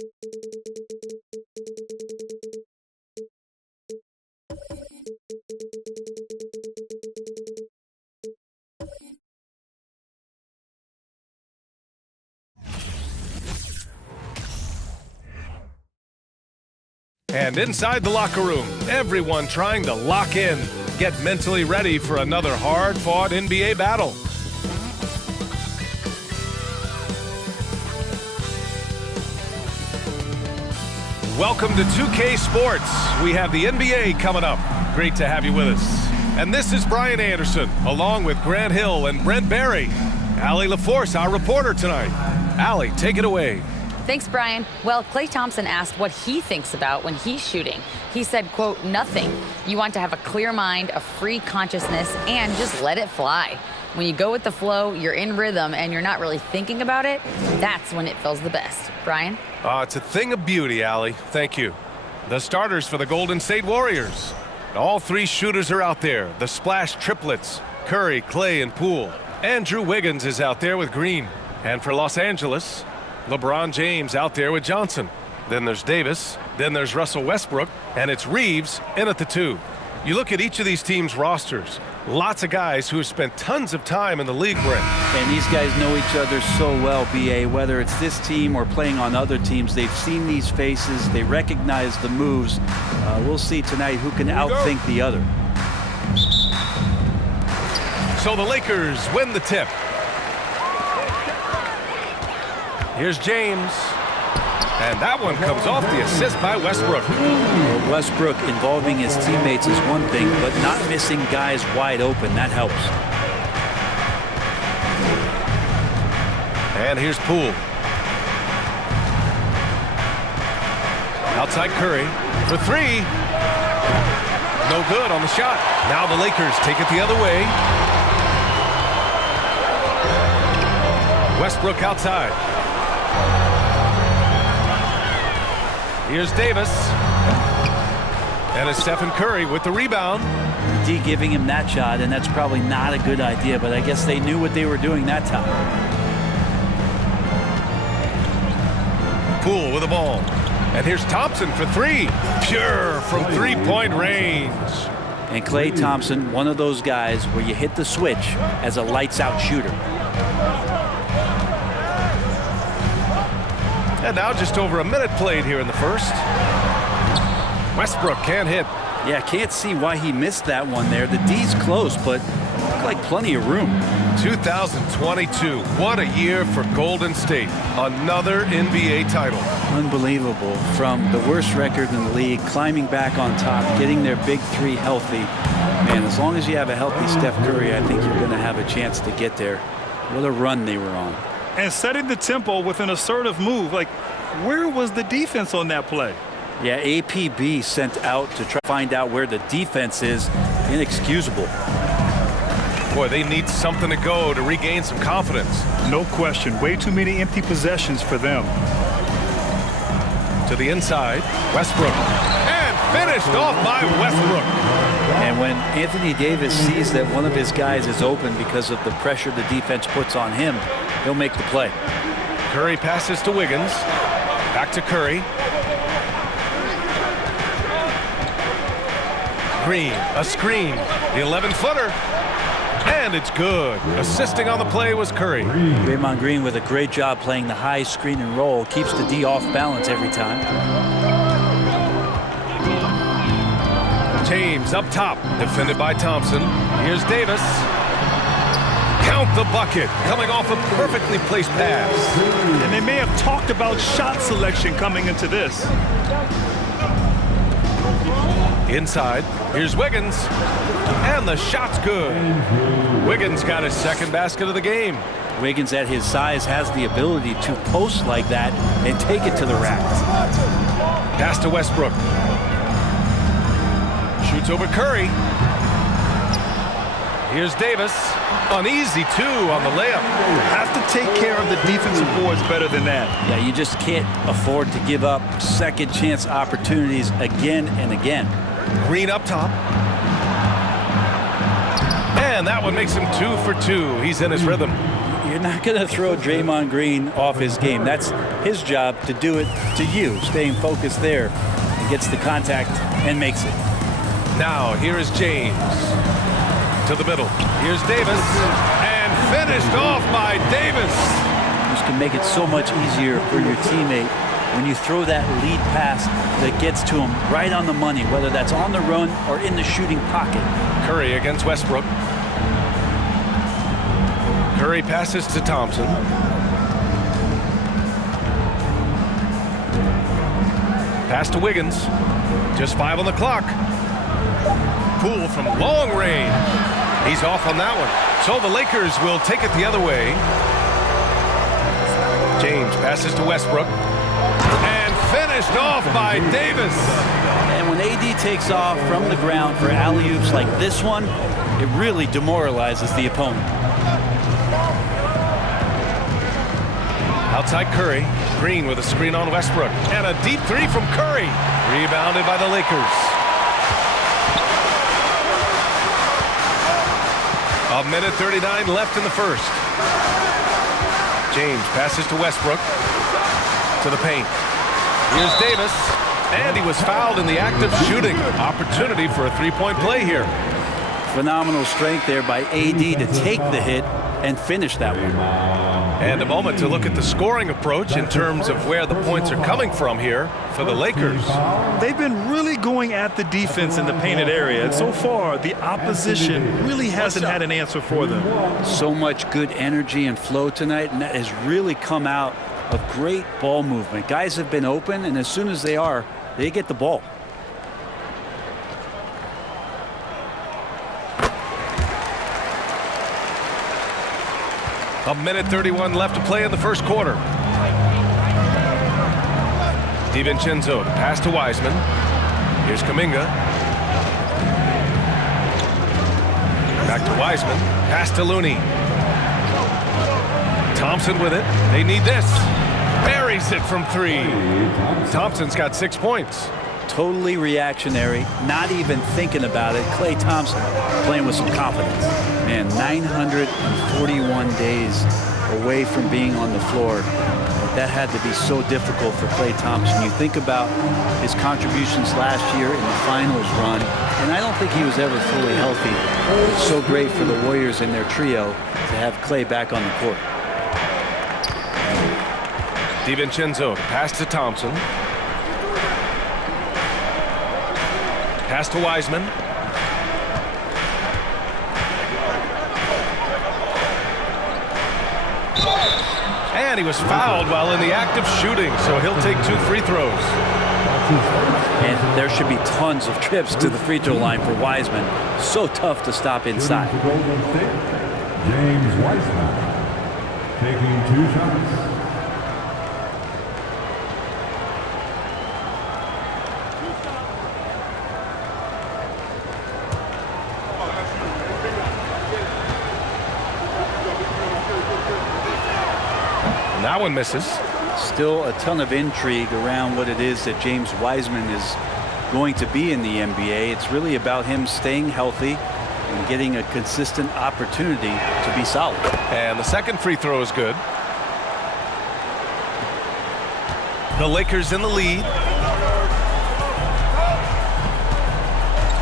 And inside the locker room, everyone trying to lock in, get mentally ready for another hard-fought NBA battle. Welcome to 2K Sports. We have the NBA coming up. Great to have you with us. And this is Brian Anderson, along with Grant Hill and Brent Barry. Allie LaForce, our reporter tonight. Allie, take it away. Thanks, Brian. Well, Klay Thompson asked what he thinks about when he's shooting. He said, quote, nothing. You want to have a clear mind, a free consciousness, and just let it fly. When you go with the flow, you're in rhythm, and you're not really thinking about it, that's when it feels the best. Brian? It's a thing of beauty, Allie. Thank you. The starters for the Golden State Warriors. All three shooters are out there. The splash triplets, Curry, Klay, and Poole. Andrew Wiggins is out there with Green. And for Los Angeles, LeBron James out there with Johnson. Then there's Davis. Then there's Russell Westbrook. And it's Reeves in at the 2. You look at each of these teams' rosters. Lots of guys who have spent tons of time in the league, Brent. And these guys know each other so well, B.A. Whether it's this team or playing on other teams, they've seen these faces. They recognize the moves. We'll see tonight who can outthink the other. So the Lakers win the tip. Here's James. And that one comes off the assist by Westbrook. Well, Westbrook involving his teammates is one thing, but not missing guys wide open, that helps. And here's Poole. Outside Curry for 3. No good on the shot. Now the Lakers take it the other way. Westbrook outside. Here's Davis. And it's Stephen Curry with the rebound. D giving him that shot, and that's probably not a good idea, but I guess they knew what they were doing that time. Poole with the ball. And here's Thompson for 3. Pure from three-point range. And Klay Thompson, one of those guys where you hit the switch as a lights-out shooter. And now just over a minute played here in the first. Westbrook can't hit. Yeah, can't see why he missed that one there. The D's close, but looked like plenty of room. 2022. What a year for Golden State. Another NBA title. Unbelievable. From the worst record in the league, climbing back on top, getting their big 3 healthy. Man, as long as you have a healthy Steph Curry, I think you're going to have a chance to get there. What a run they were on. And setting the tempo with an assertive move. Like, where was the defense on that play? Yeah, APB sent out to try to find out where the defense is. Inexcusable. Boy, they need something to go to regain some confidence. No question. Way too many empty possessions for them. To the inside, Westbrook. And finished off by Westbrook. And when Anthony Davis sees that one of his guys is open because of the pressure the defense puts on him, he'll make the play. Curry passes to Wiggins. Back to Curry. Green, a screen. The 11-footer. And it's good. Assisting on the play was Curry. Draymond Green with a great job playing the high screen and roll. Keeps the D off balance every time. James up top. Defended by Thompson. Here's Davis. Count the bucket. Coming off a perfectly placed pass. And they may have talked about shot selection coming into this. Inside, here's Wiggins, and the shot's good. Wiggins got his second basket of the game. Wiggins at his size has the ability to post like that and take it to the rack. Pass to Westbrook. Shoots over Curry. Here's Davis. An easy 2 on the layup. Have to take care of the defensive boards better than that. Yeah, you just can't afford to give up second chance opportunities again and again. Green up top. And that one makes him 2 for 2. He's in his rhythm. You're You're not going to throw Draymond Green off his game. That's his job to do it to you, staying focused there. He gets the contact and makes it. Now, here is James. To the middle. Here's Davis. And finished off by Davis. This can make it so much easier for your teammate when you throw that lead pass that gets to him right on the money, whether that's on the run or in the shooting pocket. Curry against Westbrook. Curry passes to Thompson. Pass to Wiggins. Just 5 on the clock. Poole from long range. He's off on that one. So the Lakers will take it the other way. James passes to Westbrook. And finished off by Davis. And when AD takes off from the ground for alley-oops like this one, it really demoralizes the opponent. Outside Curry. Green with a screen on Westbrook. And a deep three from Curry. Rebounded by the Lakers. A minute 39 left in the first. James passes to Westbrook. To the paint. Here's Davis. And he was fouled in the act of shooting. Opportunity for a three-point play here. Phenomenal strength there by AD to take the hit and finish that one. And a moment to look at the scoring approach in terms of where the points are coming from here for the Lakers. They've been really going at the defense in the painted area, and so far the opposition really hasn't had an answer for them. So much good energy and flow tonight, and that has really come out of great ball movement. Guys have been open, and as soon as they are, they get the ball. A minute 31 left to play in the first quarter. DiVincenzo, pass to Wiseman. Here's Kuminga. Back to Wiseman. Pass to Looney. Thompson with it. They need this. Buries it from 3. Thompson's got 6 points. Totally reactionary, not even thinking about it. Klay Thompson playing with some confidence. Man, 941 days away from being on the floor. That had to be so difficult for Klay Thompson. You think about his contributions last year in the finals run, and I don't think he was ever fully healthy. It's so great for the Warriors and their trio to have Klay back on the court. DiVincenzo, pass to Thompson. Pass to Wiseman. And he was fouled while in the act of shooting, so he'll take 2 free throws. And there should be tons of trips to the free throw line for Wiseman. So tough to stop inside. James Wiseman taking 2 shots. That one misses. Still a ton of intrigue around what it is that James Wiseman is going to be in the NBA. It's really about him staying healthy and getting a consistent opportunity to be solid. And the second free throw is good. The Lakers in the lead.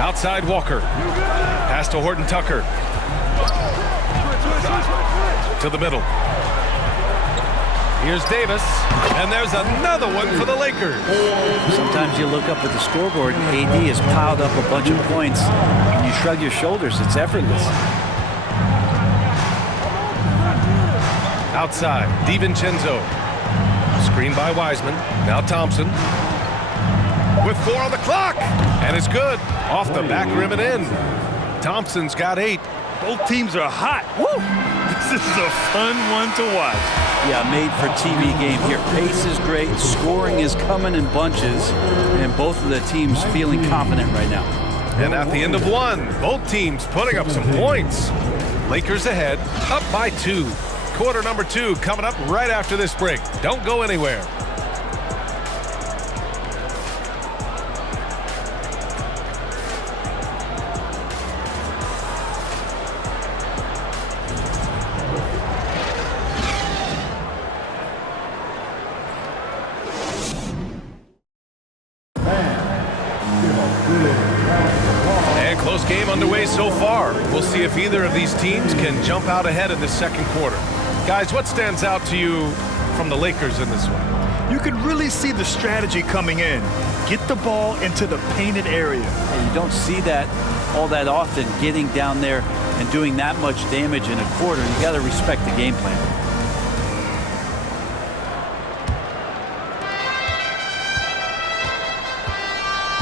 Outside Walker. Pass to Horton Tucker. To the middle. Here's Davis, and there's another one for the Lakers. Sometimes you look up at the scoreboard and AD has piled up a bunch of points, and you shrug your shoulders. It's effortless. Outside, DiVincenzo. Screen by Wiseman. Now Thompson. With 4 on the clock, and it's good. Off the back rim and in. Thompson's got 8. Both teams are hot. Woo! This is a fun one to watch. Yeah, made for TV game here. Pace is great. Scoring is coming in bunches. And both of the teams feeling confident right now. And at the end of 1, both teams putting up some points. Lakers ahead, up by 2. Quarter number 2 coming up right after this break. Don't go anywhere. semifinals game underway so far. We'll see if either of these teams can jump out ahead in the second quarter. Guys, what stands out to you from the Lakers in this one? You can really see the strategy coming in. Get the ball into the painted area. And you don't see that all that often, getting down there and doing that much damage in a quarter. You got to respect the game plan.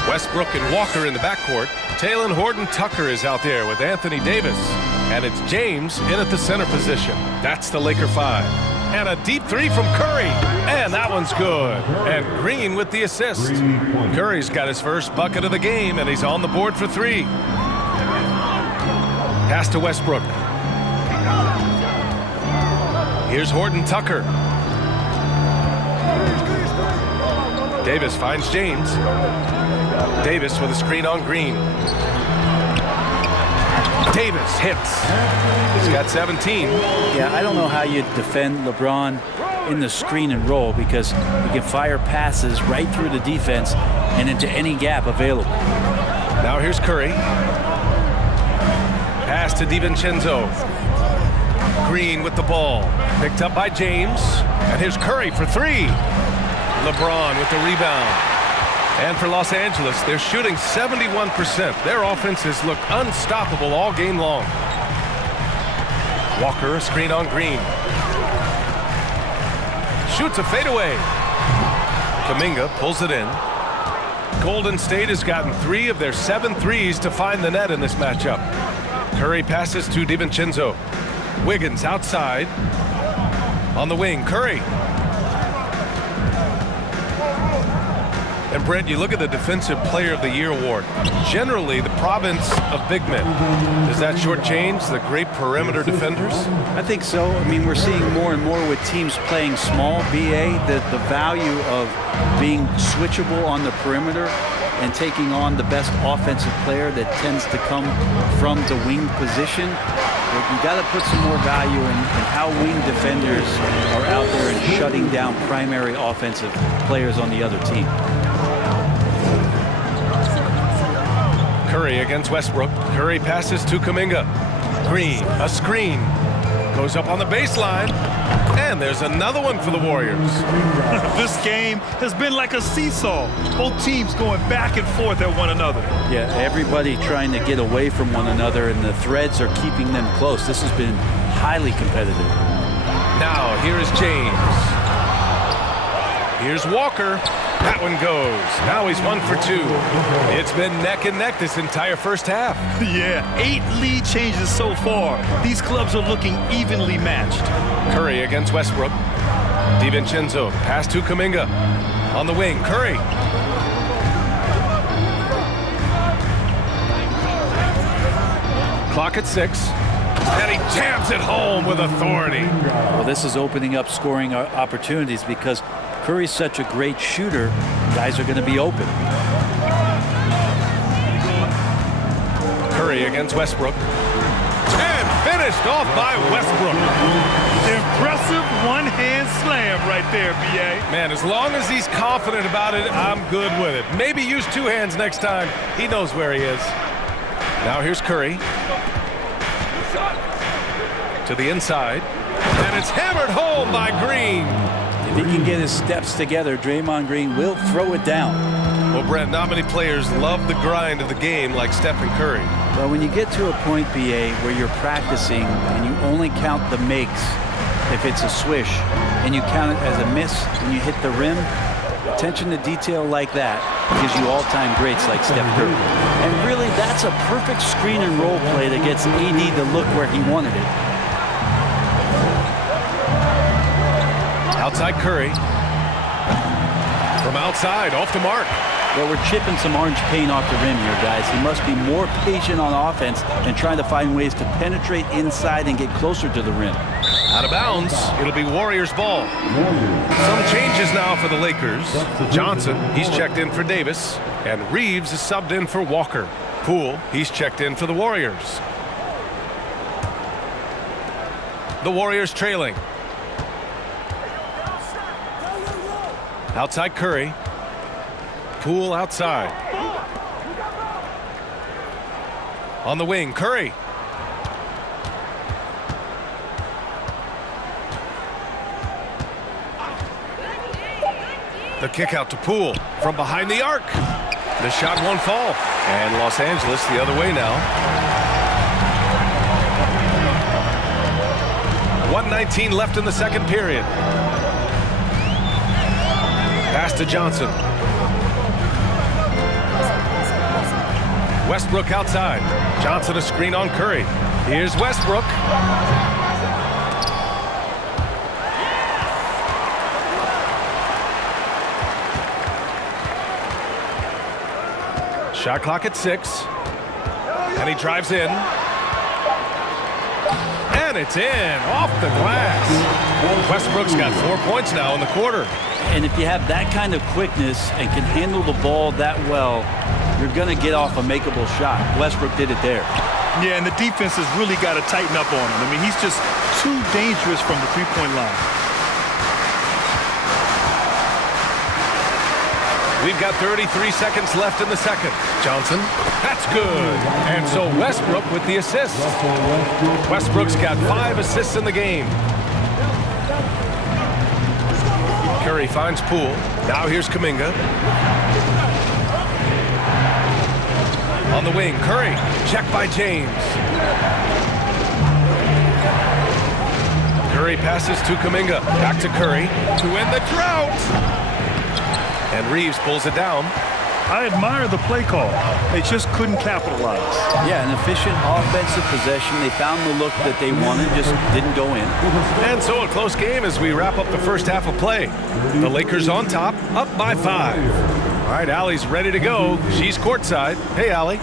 Westbrook and Walker in the backcourt. Talen Horton-Tucker is out there with Anthony Davis. And it's James in at the center position. That's the Laker 5. And a deep three from Curry. And that one's good. And Green with the assist. Curry's got his first bucket of the game, and he's on the board for 3. Pass to Westbrook. Here's Horton-Tucker. Davis finds James. Davis with a screen on Green. Davis hits. He's got 17. Yeah, I don't know how you defend LeBron in the screen and roll, because he can fire passes right through the defense and into any gap available. Now here's Curry. Pass to DiVincenzo. Green with the ball. Picked up by James. And here's Curry for 3. LeBron with the rebound. And for Los Angeles, they're shooting 71%. Their offenses look unstoppable all game long. Walker, a screen on Green. Shoots a fadeaway. Kuminga pulls it in. Golden State has gotten 3 of their 7 threes to find the net in this matchup. Curry passes to DiVincenzo. Wiggins outside. On the wing, Curry. And Brent, you look at the Defensive Player of the Year award. Generally, the province of big men. Does that shortchange the great perimeter defenders? I think so. I mean, we're seeing more and more with teams playing small, BA, the value of being switchable on the perimeter and taking on the best offensive player that tends to come from the wing position. But you got to put some more value in how wing defenders are out there and shutting down primary offensive players on the other team. Curry against Westbrook. Curry passes to Kuminga. Green, a screen. Goes up on the baseline. And there's another one for the Warriors. This game has been like a seesaw. Both teams going back and forth at one another. Yeah, everybody trying to get away from one another, and the threads are keeping them close. This has been highly competitive. Now, here is James. Here's Walker. That one goes. Now he's 1 for 2. It's been neck and neck this entire first half. Yeah, 8 lead changes so far. These clubs are looking evenly matched. Curry against Westbrook. DiVincenzo, pass to Kuminga. On the wing, Curry. Clock at 6. And he jams it home with authority. Well, this is opening up scoring opportunities because Curry's such a great shooter. Guys are going to be open. Curry against Westbrook. And finished off by Westbrook. Impressive one-hand slam right there, B.A. Man, as long as he's confident about it, I'm good with it. Maybe use 2 hands next time. He knows where he is. Now here's Curry. To the inside. And it's hammered home by Green. If he can get his steps together, Draymond Green will throw it down. Well, Brent, not many players love the grind of the game like Stephen Curry. Well, when you get to a point, BA, where you're practicing and you only count the makes if it's a swish, and you count it as a miss when you hit the rim, attention to detail like that gives you all-time greats like Steph Curry. And really, that's a perfect screen and roll play that gets AD to look where he wanted it. Outside Curry. From outside, off the mark. Well, we're chipping some orange paint off the rim here, guys. He must be more patient on offense and trying to find ways to penetrate inside and get closer to the rim. Out of bounds. It'll be Warriors ball. Some changes now for the Lakers. Johnson, he's checked in for Davis. And Reeves is subbed in for Walker. Poole, he's checked in for the Warriors. The Warriors trailing. Outside Curry. Poole outside. On the wing, Curry. The kick out to Poole from behind the arc. The shot won't fall. And Los Angeles the other way now. 1:19 left in the second period. Pass to Johnson. Westbrook outside. Johnson a screen on Curry. Here's Westbrook. Shot clock at 6. And he drives in. And it's in, off the glass. Westbrook's got 4 points now in the quarter. And if you have that kind of quickness and can handle the ball that well, you're going to get off a makeable shot. Westbrook did it there. Yeah, and the defense has really got to tighten up on him. I mean, he's just too dangerous from the three-point line. We've got 33 seconds left in the second. Johnson, that's good. And so Westbrook with the assist. Westbrook's got 5 assists in the game. Curry finds Poole. Now here's Kuminga. On the wing, Curry. Checked by James. Curry passes to Kuminga. Back to Curry to end the drought. And Reeves pulls it down. I admire the play call. They just couldn't capitalize. Yeah, an efficient offensive possession. They found the look that they wanted, just didn't go in. And so a close game as we wrap up the first half of play. The Lakers on top, up by 5. All right, Allie's ready to go. She's courtside. Hey, Allie.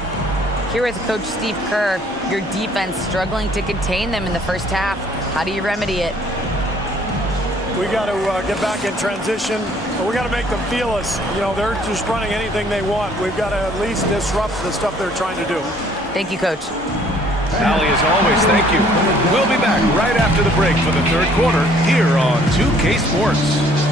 Here with Coach Steve Kerr, your defense struggling to contain them in the first half. How do you remedy it? We got to get back in transition, but we got to make them feel us. You know, they're just running anything they want. We've got to at least disrupt the stuff they're trying to do. Thank you, Coach. Allie, as always, thank you. We'll be back right after the break for the third quarter here on 2K Sports.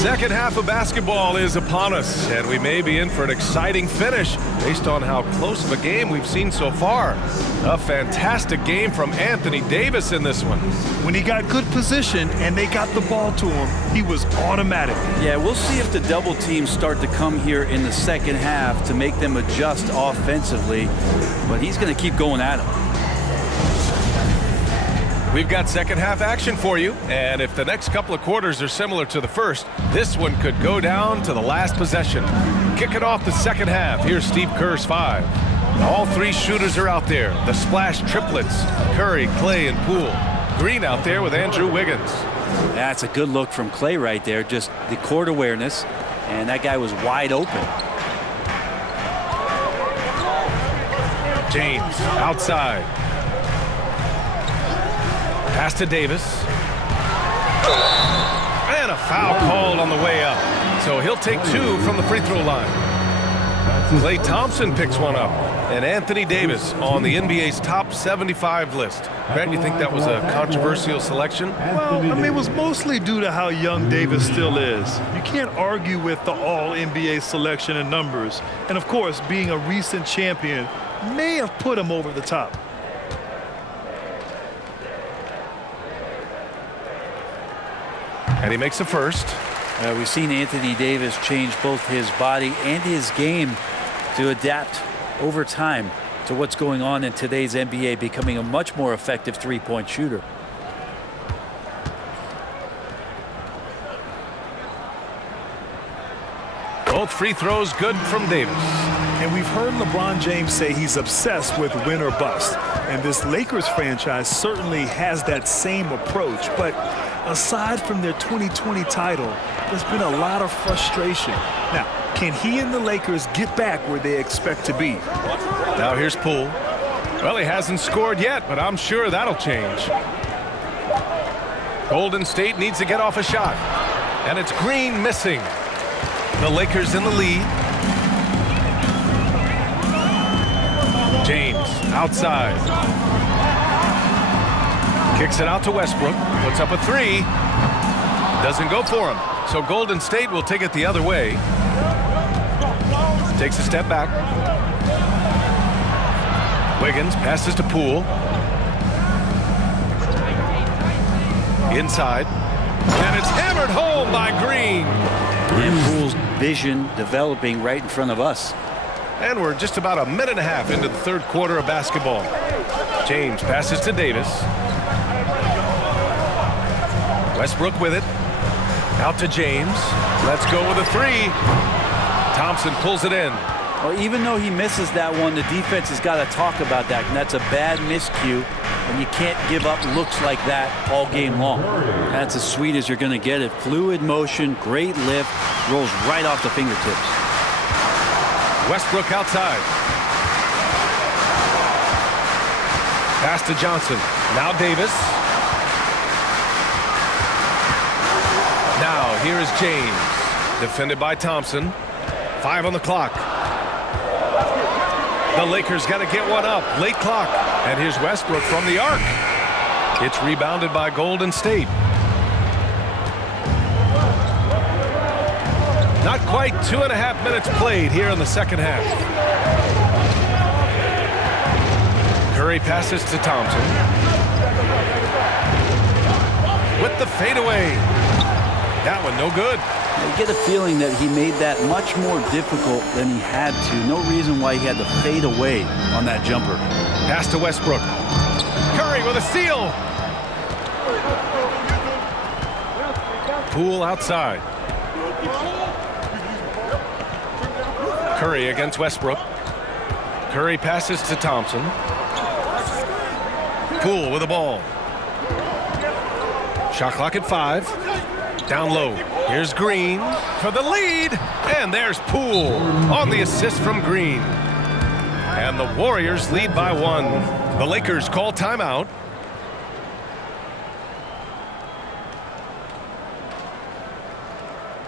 Second half of basketball is upon us, and we may be in for an exciting finish based on how close of a game we've seen so far. A fantastic game from Anthony Davis in this one. When he got good position and they got the ball to him, he was automatic. Yeah, we'll see if the double teams start to come here in the second half to make them adjust offensively, but he's going to keep going at him. We've got second half action for you, and if the next couple of quarters are similar to the first, this one could go down to the last possession. Kicking off the second half, here's Steve Kerr's 5. All 3 shooters are out there. The splash triplets, Curry, Clay, and Poole. Green out there with Andrew Wiggins. That's a good look from Clay right there. Just the court awareness, and that guy was wide open. James outside. Pass to Davis. And a foul called on the way up. So he'll take 2 from the free throw line. Klay Thompson picks one up. And Anthony Davis on the NBA's top 75 list. Grant, you think that was a controversial selection? Well, I mean, it was mostly due to how young Davis still is. You can't argue with the all-NBA selection and numbers. And, of course, being a recent champion may have put him over the top. And he makes the first. We've seen Anthony Davis change both his body and his game to adapt over time to what's going on in today's NBA, becoming a much more effective three-point shooter. Both free throws good from Davis. And we've heard LeBron James say he's obsessed with win or bust. And this Lakers franchise certainly has that same approach. But aside from their 2020 title, there's been a lot of frustration. Now, can he and the Lakers get back where they expect to be? Now here's Poole. Well, he hasn't scored yet, but I'm sure that'll change. Golden State needs to get off a shot. And it's Green missing. The Lakers in the lead. James outside. Kicks it out to Westbrook. Puts up a 3. Doesn't go for him. So Golden State will take it the other way. Takes a step back. Wiggins passes to Poole. Inside. And it's hammered home by Green. And Poole's vision developing right in front of us. And we're just about a minute and a half into the third quarter of basketball. James passes to Davis. Westbrook with it. Out to James. Let's go with a 3. Thompson pulls it in. Well, even though he misses that one, the defense has got to talk about that. And that's a bad miscue. And you can't give up looks like that all game long. That's as sweet as you're going to get it. Fluid motion, great lift, rolls right off the fingertips. Westbrook outside. Pass to Johnson. Now Davis. Now here is James. Defended by Thompson. 5 on the clock. The Lakers got to get one up. Late clock. And here's Westbrook from the arc. It's rebounded by Golden State. Not quite 2.5 minutes played here in the second half. Curry passes to Thompson. With the fadeaway. That one no good. I get a feeling that he made that much more difficult than he had to. No reason why he had to fade away on that jumper. Pass to Westbrook. Curry with a steal. Poole outside. Curry against Westbrook. Curry passes to Thompson. Poole with the ball. Shot clock at 5. Down low. Here's Green for the lead. And there's Poole on the assist from Green. And the Warriors lead by 1. The Lakers call timeout.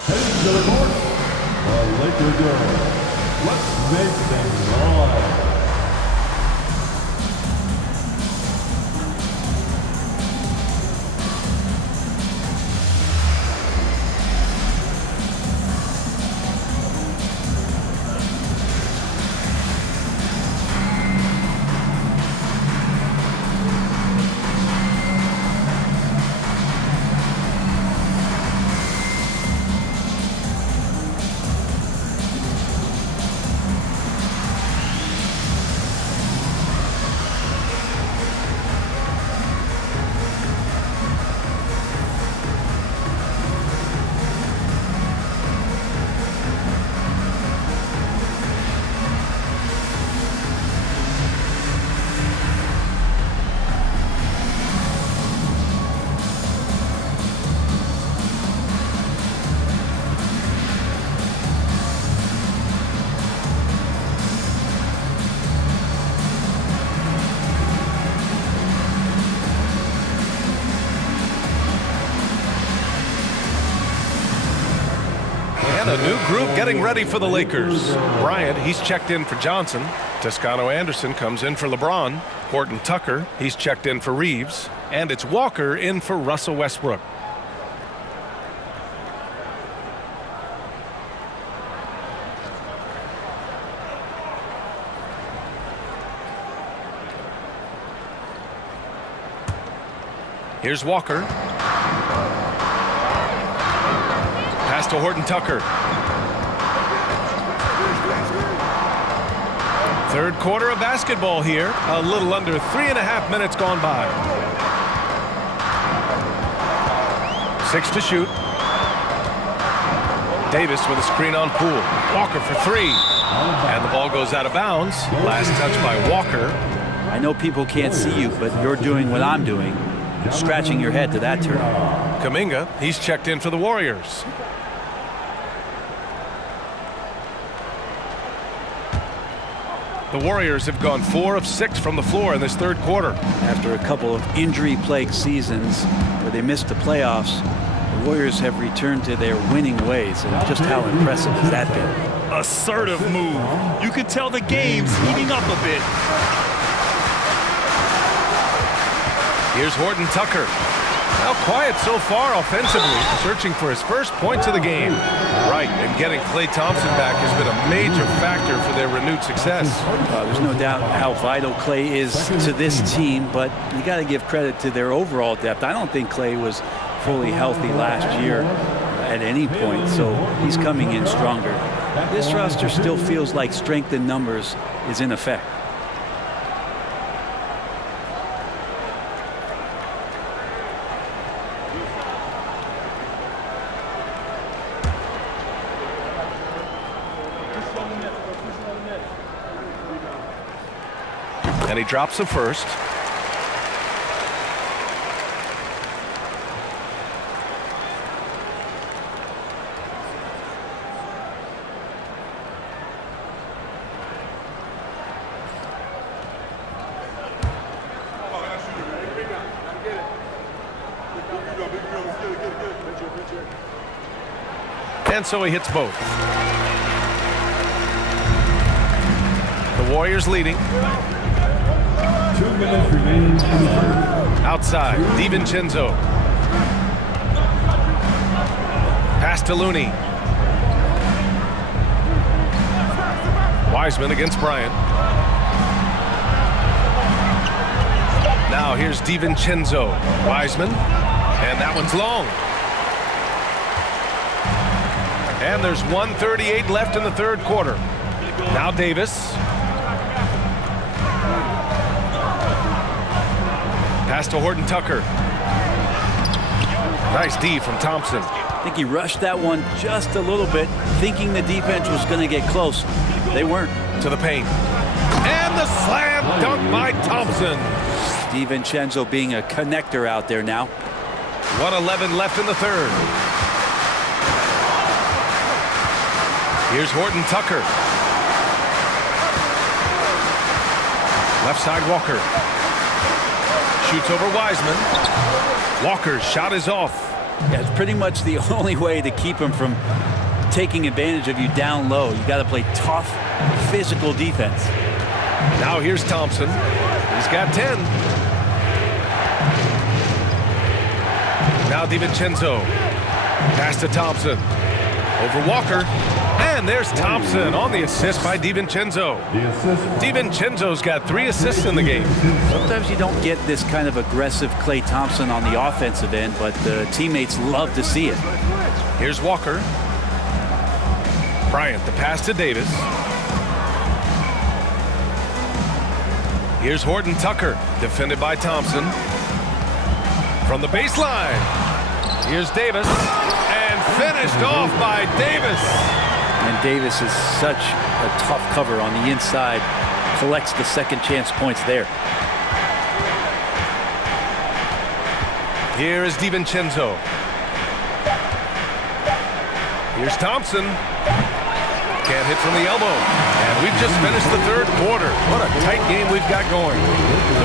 Heading to the court, the Lakers go. Let's make things right. And a new group getting ready for the Lakers. Bryant, he's checked in for Johnson. Toscano Anderson comes in for LeBron. Horton Tucker, he's checked in for Reeves. And it's Walker in for Russell Westbrook. Here's Walker. Pass to Horton Tucker. Third quarter of basketball here. A little under 3.5 minutes gone by. 6 to shoot. Davis with a screen on Poole. Walker for 3. And the ball goes out of bounds. Last touch by Walker. I know people can't see you, but you're doing what I'm doing. Scratching your head to that turn. Kuminga, he's checked in for the Warriors. The Warriors have gone 4 of 6 from the floor in this third quarter. After a couple of injury-plagued seasons where they missed the playoffs, the Warriors have returned to their winning ways. And just how impressive has that been? Assertive move. You could tell the game's heating up a bit. Here's Horton Tucker. Now quiet so far offensively, searching for his first points of the game. Right, and getting Klay Thompson back has been a major factor for their renewed success. There's no doubt how vital Klay is to this team, but you got to give credit to their overall depth. I don't think Klay was fully healthy last year at any point, so he's coming in stronger. This roster still feels like strength in numbers is in effect. And he drops the first. And so he hits both. The Warriors leading. 2 minutes remaining. Outside, DiVincenzo. Pass to Looney. Wiseman against Bryant. Now here's DiVincenzo. Wiseman. And that one's long. And there's 1:38 left in the third quarter. Now Davis. Pass to Horton Tucker. Nice D from Thompson. I think he rushed that one just a little bit, thinking the defense was going to get close. They weren't. To the paint. And the slam dunk by Thompson. DiVincenzo being a connector out there now. 1:11 left in the third. Here's Horton Tucker. Left side Walker. Shoots over Wiseman. Walker's shot is off. Yeah, it's pretty much the only way to keep him from taking advantage of you down low. You got to play tough, physical defense. Now here's Thompson. He's got 10. Now DiVincenzo. Pass to Thompson. Over Walker. And there's Thompson on the assist by DiVincenzo. DiVincenzo's got 3 assists in the game. Sometimes you don't get this kind of aggressive Klay Thompson on the offensive end, but the teammates love to see it. Here's Walker. Bryant, the pass to Davis. Here's Horton Tucker, defended by Thompson. From the baseline. Here's Davis. And finished off by Davis. And Davis is such a tough cover on the inside. Collects the second chance points there. Here is DiVincenzo. Here's Thompson. can't hit from the elbow. And we've just finished the third quarter. What a tight game we've got going.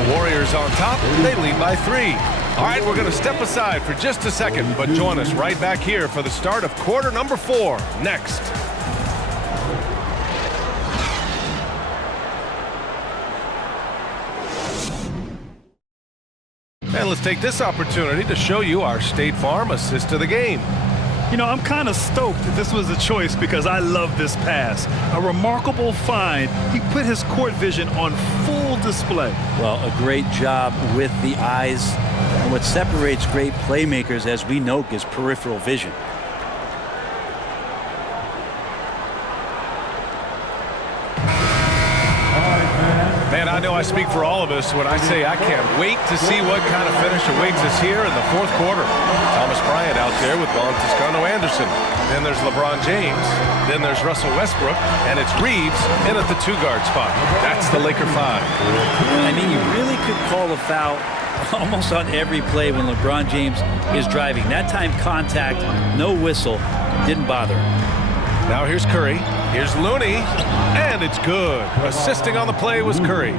The Warriors on top. They lead by 3. All right, we're going to step aside for just a second, but join us right back here for the start of quarter number 4 next. And let's take this opportunity to show you our State Farm assist to the game. You know, I'm kind of stoked that this was a choice because I love this pass. A remarkable find. He put his court vision on full display. Well, a great job with the eyes. And what separates great playmakers, as we know, is peripheral vision. Man, I know I speak for all of us when I say I can't wait to see what kind of finish awaits us here in the fourth quarter. Thomas Bryant out there with Juan Toscano Anderson. Then there's LeBron James. Then there's Russell Westbrook. And it's Reeves in at the 2-guard spot. That's the Laker 5. I mean, you really could call a foul almost on every play when LeBron James is driving. That time contact, no whistle, didn't bother him. Now here's Curry. Here's Looney. And it's good. Assisting on the play was Curry.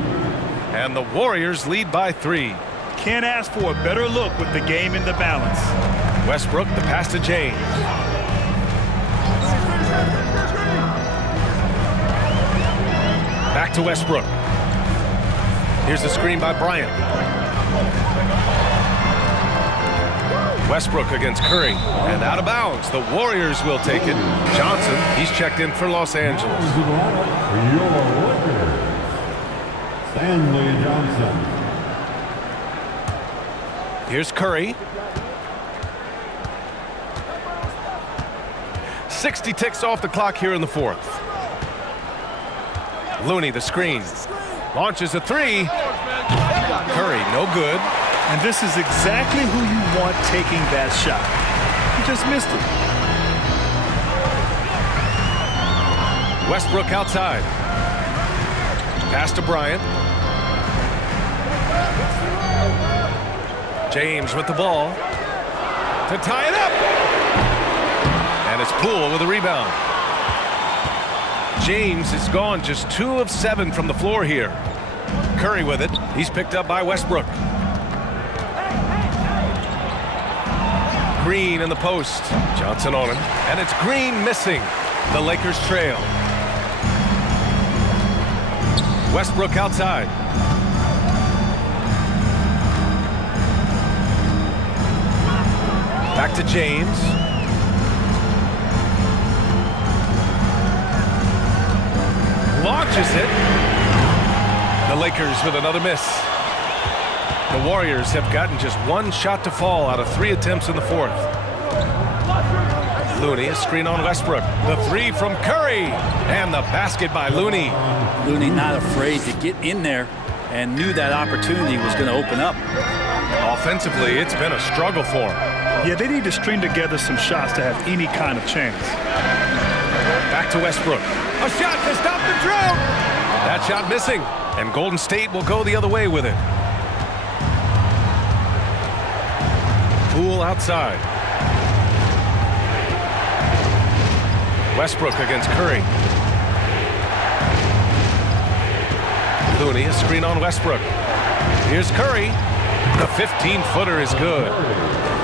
And the Warriors lead by 3. Can't ask for a better look with the game in the balance. Westbrook, the pass to James. Back to Westbrook. Here's the screen by Bryant. Westbrook against Curry. And out of bounds. The Warriors will take it. Johnson, he's checked in for Los Angeles. Stanley Johnson. Here's Curry. 60 ticks off the clock here in the fourth. Looney, the screen. Launches a 3. Curry, no good. And this is exactly who you want taking that shot. He just missed it. Westbrook outside. Pass to Bryant. James with the ball to tie it up. And it's Poole with a rebound. James is gone just 2 of 7 from the floor here. Curry with it. He's picked up by Westbrook. Green in the post. Johnson on him. And it's Green missing. The Lakers trail. Westbrook outside. Back to James. Launches it. The Lakers with another miss. The Warriors have gotten just 1 shot to fall out of 3 attempts in the fourth. Looney, a screen on Westbrook. The 3 from Curry. And the basket by Looney. Looney not afraid to get in there and knew that opportunity was going to open up. Offensively, it's been a struggle for him. Yeah, they need to string together some shots to have any kind of chance. Back to Westbrook. A shot to stop the drought. That shot missing. And Golden State will go the other way with it. Poole outside. Westbrook against Curry. Looney, a screen on Westbrook. Here's Curry. The 15-footer is good.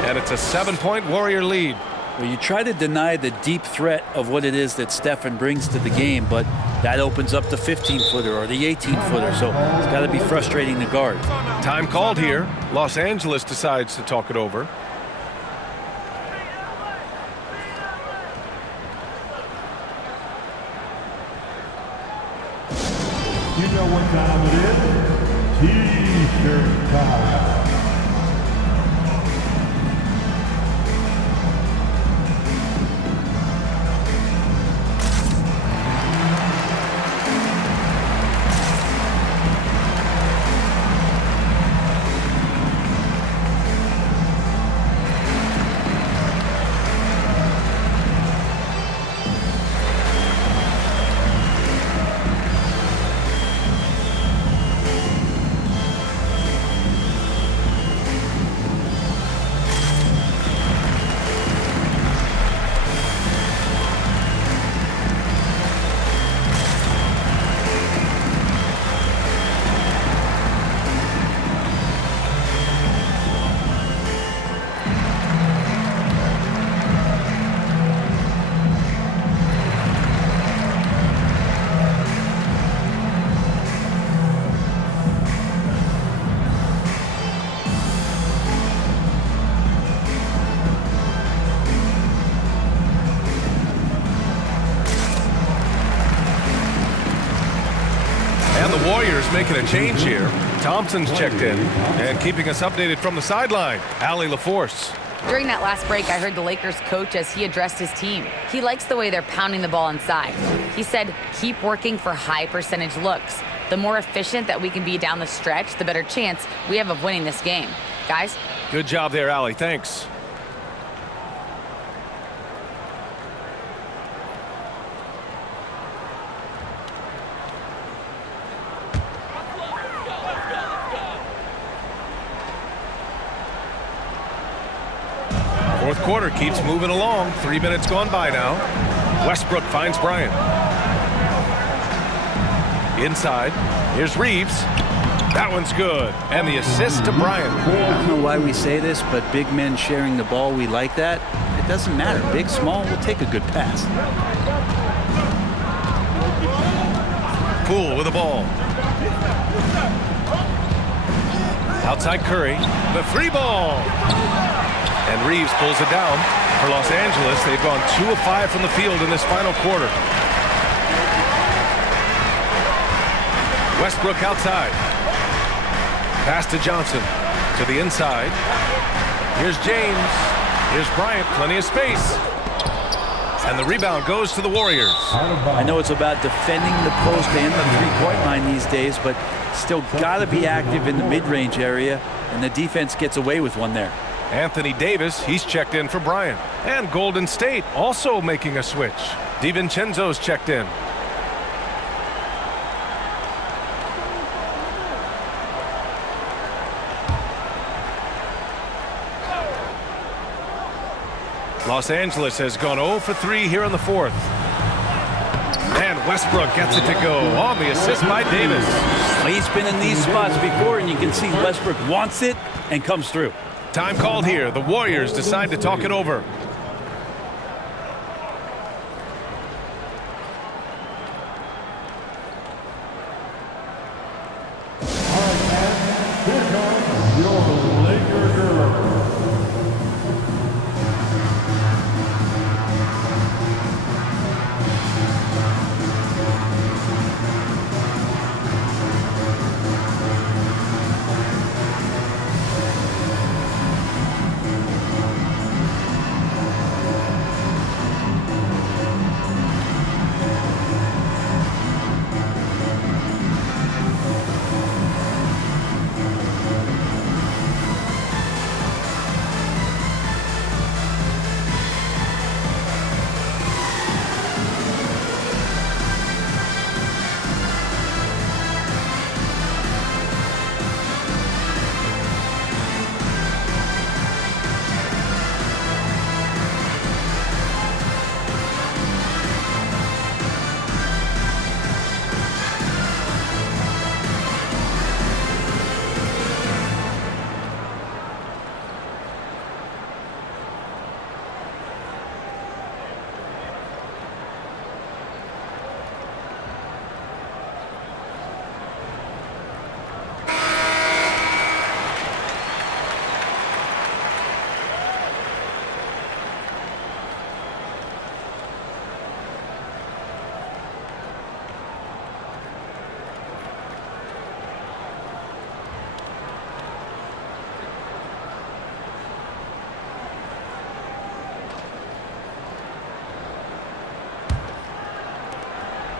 And it's a 7-point Warrior lead. Well, you try to deny the deep threat of what it is that Stephen brings to the game, but that opens up the 15-footer or the 18-footer, so it's got to be frustrating to guard. Time called here. Los Angeles decides to talk it over. You know what time it is? T-shirt time. Warriors making a change here. Thompson's checked in and keeping us updated from the sideline. Allie LaForce. During that last break, I heard the Lakers coach as he addressed his team. He likes the way they're pounding the ball inside. He said, keep working for high percentage looks. The more efficient that we can be down the stretch, the better chance we have of winning this game. Guys? Good job there, Allie. Thanks. Fourth quarter keeps moving along. 3 minutes gone by now. Westbrook finds Bryant. Inside. Here's Reeves. That one's good. And the assist to Bryant. I don't know why we say this, but big men sharing the ball, we like that. It doesn't matter. Big, small, we'll take a good pass. Poole with the ball. Outside Curry. The three ball. And Reeves pulls it down. For Los Angeles, they've gone 2 of 5 from the field in this final quarter. Westbrook outside. Pass to Johnson. To the inside. Here's James. Here's Bryant. Plenty of space. And the rebound goes to the Warriors. I know it's about defending the post and the three-point line these days, but still got to be active in the mid-range area, and the defense gets away with one there. Anthony Davis, he's checked in for Bryant. And Golden State also making a switch. DiVincenzo's checked in. Los Angeles has gone 0 for 3 here in the fourth. And Westbrook gets it to go on the assist by Davis. Well, he's been in these spots before, and you can see Westbrook wants it and comes through. Time called here. The Warriors decide to talk it over. Here comes your Laker girl.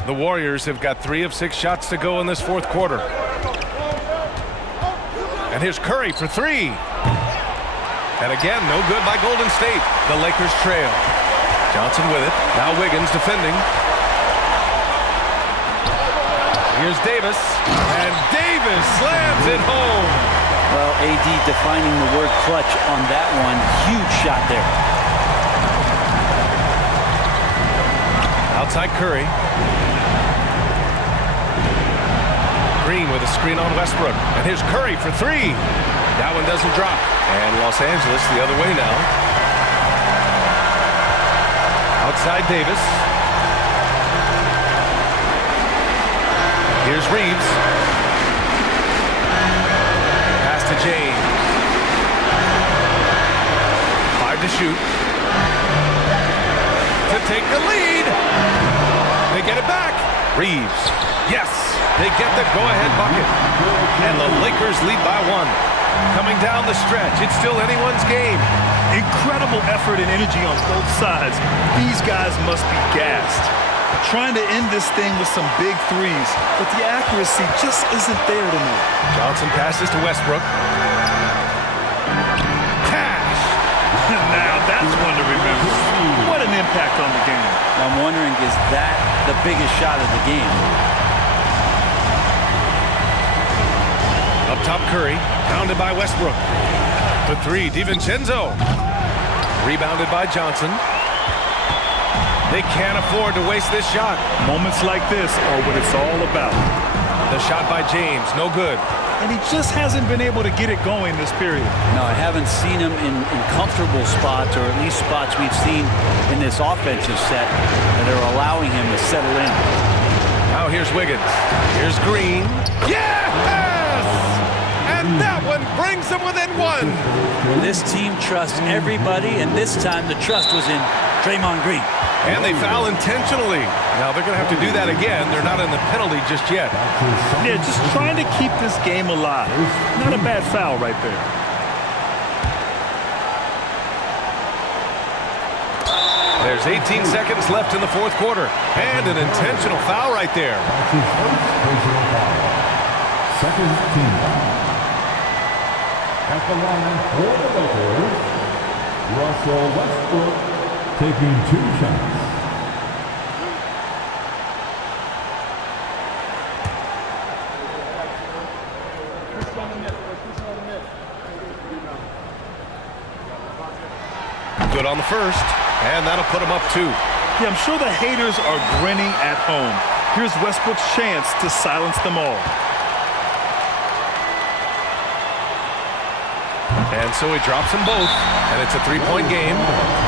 The Warriors have got 3 of 6 shots to go in this fourth quarter. And here's Curry for 3. And again, no good by Golden State. The Lakers trail. Johnson with it. Now Wiggins defending. Here's Davis. And Davis slams it home. Well, AD defining the word clutch on that one. Huge shot there. Outside Curry. Green with a screen on Westbrook. And here's Curry for 3. That one doesn't drop. And Los Angeles the other way now. Outside Davis. Here's Reeves. Pass to James. 5 to shoot. To take the lead. They get it back. Reeves. Yes. They get the go-ahead bucket. And the Lakers lead by 1. Coming down the stretch, it's still anyone's game. Incredible effort and energy on both sides. These guys must be gassed. Trying to end this thing with some big threes, but the accuracy just isn't there tonight. Johnson passes to Westbrook. Cash! Now that's one to remember. What an impact on the game. I'm wondering, is that the biggest shot of the game? Up top, Curry, pounded by Westbrook. The 3, DiVincenzo. Rebounded by Johnson. They can't afford to waste this shot. Moments like this are what it's all about. The shot by James, no good. And he just hasn't been able to get it going this period. No, I haven't seen him in comfortable spots, or at least spots we've seen in this offensive set that are allowing him to settle in. Now here's Wiggins. Here's Green. Yes! And that one brings them within 1. This team trusts everybody, and this time the trust was in Draymond Green. And they foul intentionally. Now they're going to have to do that again. They're not in the penalty just yet. Yeah, just trying to keep this game alive. Not a bad foul right there. There's 18 seconds left in the 4th quarter. And an intentional foul right there. Second team foul. At the line for the Lakers, Russell Westbrook taking 2 shots. Good on the first, and that'll put him up 2. Yeah, I'm sure the haters are grinning at home. Here's Westbrook's chance to silence them all. And so he drops them both, and it's a 3-point game.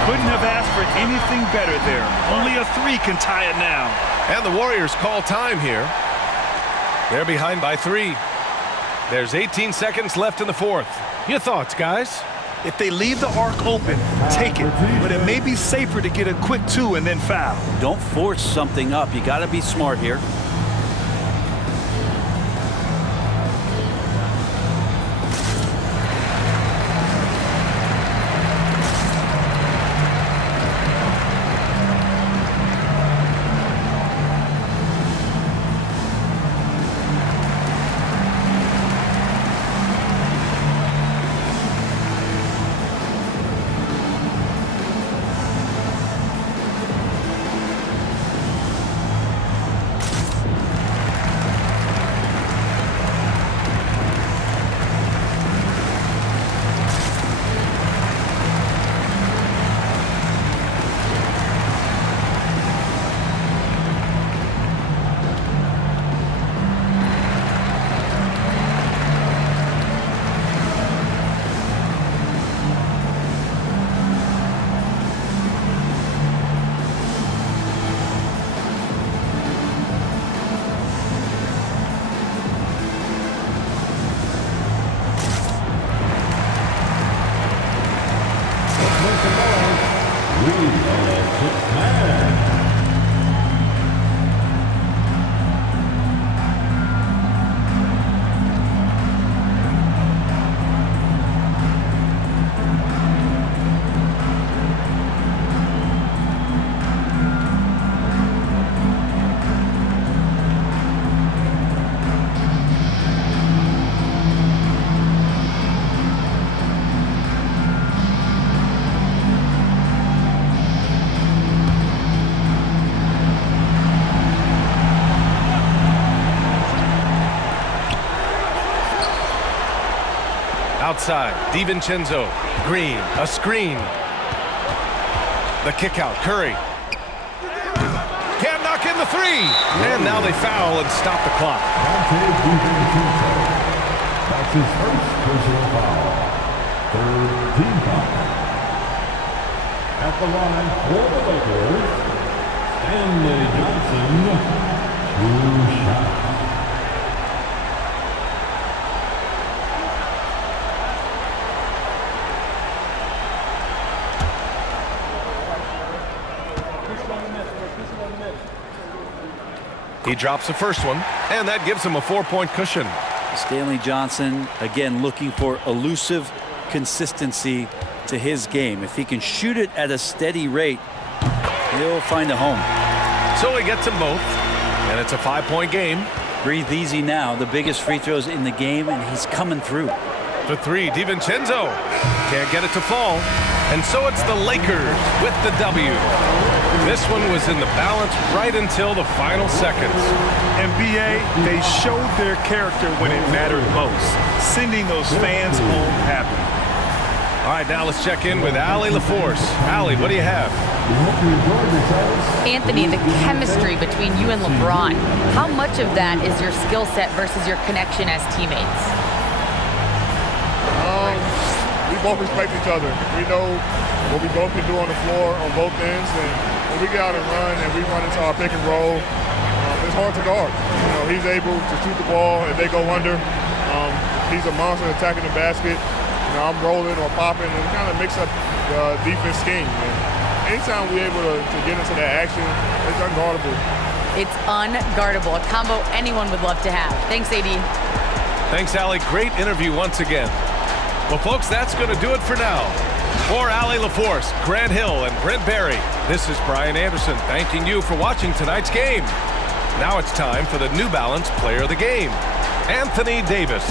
Couldn't have asked for anything better there. Only a 3 can tie it now. And the Warriors call time here. They're behind by 3. There's 18 seconds left in the 4th. Your thoughts, guys? If they leave the arc open, take it. But it may be safer to get a quick 2 and then foul. Don't force something up. You got to be smart here. Outside, DiVincenzo. Green, a screen. The kick out, Curry. Can't knock in the 3. And now they foul and stop the clock. That's his first personal foul. Third team foul. At the line for the Lakers, Stanley Johnson, 2 shots. He drops the first one, and that gives him a 4-point cushion. Stanley Johnson, again, looking for elusive consistency to his game. If he can shoot it at a steady rate, he'll find a home. So he gets them both, and it's a 5-point game. Breathe easy now. The biggest free throws in the game, and he's coming through. The three, DiVincenzo. Can't get it to fall. And so it's the Lakers with the W. This one was in the balance right until the final seconds. And BA, they showed their character when it mattered most, sending those fans home happy. All right, now let's check in with Allie LaForce. Allie, what do you have? Anthony, the chemistry between you and LeBron, how much of that is your skill set versus your connection as teammates? We both respect each other. We know what we both can do on the floor on both ends, and when we get out and run and we run into our pick and roll, it's hard to guard. You know, he's able to shoot the ball if they go under. He's a monster attacking the basket. You know, I'm rolling or popping and kind of mix up the defense scheme. And anytime we're able to get into that action, it's unguardable. It's unguardable, a combo anyone would love to have. Thanks, AD. Thanks, Allie. Great interview once again. Well, folks, that's going to do it for now. For Allie LaForce, Grant Hill, and Brent Barry, this is Brian Anderson thanking you for watching tonight's game. Now it's time for the New Balance Player of the Game, Anthony Davis.